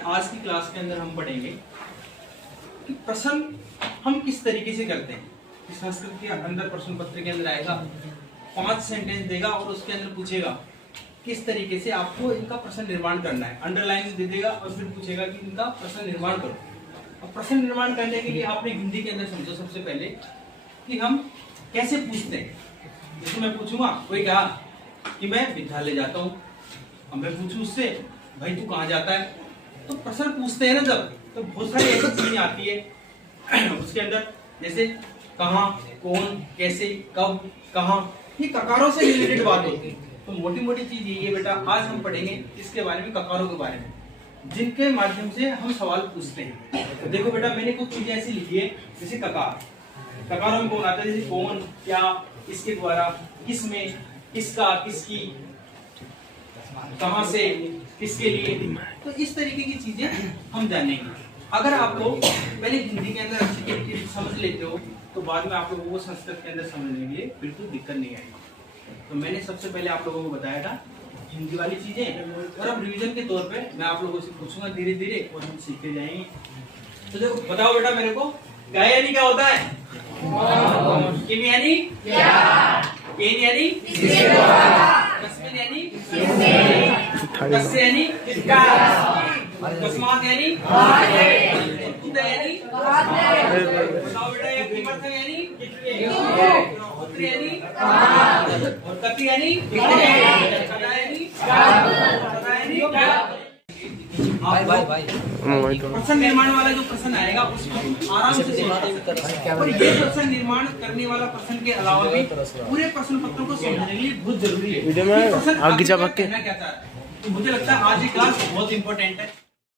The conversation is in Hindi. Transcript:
आज की क्लास के अंदर हम पढ़ेंगे कि प्रश्न हम किस तरीके से करते हैं। संस्कृत के अंदर प्रश्न पत्र के अंदर आएगा, 5 सेंटेंस देगा और उसके अंदर पूछेगा किस तरीके से आपको इनका प्रश्न निर्माण करना है। अंडरलाइन दे देगा और फिर पूछेगा कि इनका प्रश्न निर्माण करो। और प्रश्न निर्माण करने के लिए आपने हिंदी के अंदर समझो सबसे पहले कि हम कैसे पूछते हैं। जैसे मैं पूछूंगा, कोई कहा कि मैं विद्यालय जाता हूँ, अब मैं पूछूं उससे भाई तू कहाँ जाता है, तो प्रश्न पूछते हैं ना जब, तो बहुत सारी ऐसी चीजें आती है उसके अंदर, जैसे कहाँ, कौन, कैसे, कब, कहाँ, ये ककारों से रिलेटेड बात होती है। तो मोटी मोटी चीज यही है बेटा, आज हम पढ़ेंगे इसके बारे में, ककारों के बारे में, जिनके माध्यम से हम सवाल पूछते हैं। तो देखो बेटा, मैंने कुछ चीजें ऐसी लिखी है, जैसे ककार, ककारों में कौन आता है, जैसे कौन, क्या, किसके द्वारा, किसमें, किसका, किसकी, कहां से, किसके लिए, तो इस तरीके की चीजें हम जानेंगे। अगर आपको पहले हिंदी के अंदर अच्छी तरीके से समझ लेते हो तो बाद में आप लोगों को संस्कृत के अंदर समझने के लिए बिल्कुल दिक्कत नहीं आएगी। तो मैंने सबसे पहले आप लोगों को बताया था हिंदी वाली चीजें, और अब रिवीजन के तौर पे मैं आप लोगों से पूछूंगा धीरे धीरे और हम सीखते जाएंगे। तो देखो बताओ बेटा मेरे को, क्या यानी क्या होता है, किम यानी क्या, केन यानी किसके द्वारा, कस्मिन यानी कस्य यानी किसका, कस्मात यानी कुत्ते यानी, बताओ बेटा ये किमर्थ यानी कितने, पुत्र यानी और कति यानी कितने, कदा यानी कदा यानी क्या। प्रश्न निर्माण वाला जो प्रश्न आएगा उसको आराम से सोचें, और ये प्रश्न निर्माण करने वाला प्रश्न के अलावा भी पूरे प्रश्न पत्रों को समझने के लिए बहुत जरूरी है। प्रश्न आगे क्या चाहते हैं, मुझे लगता है आज की क्लास बहुत इंपॉर्टेंट है।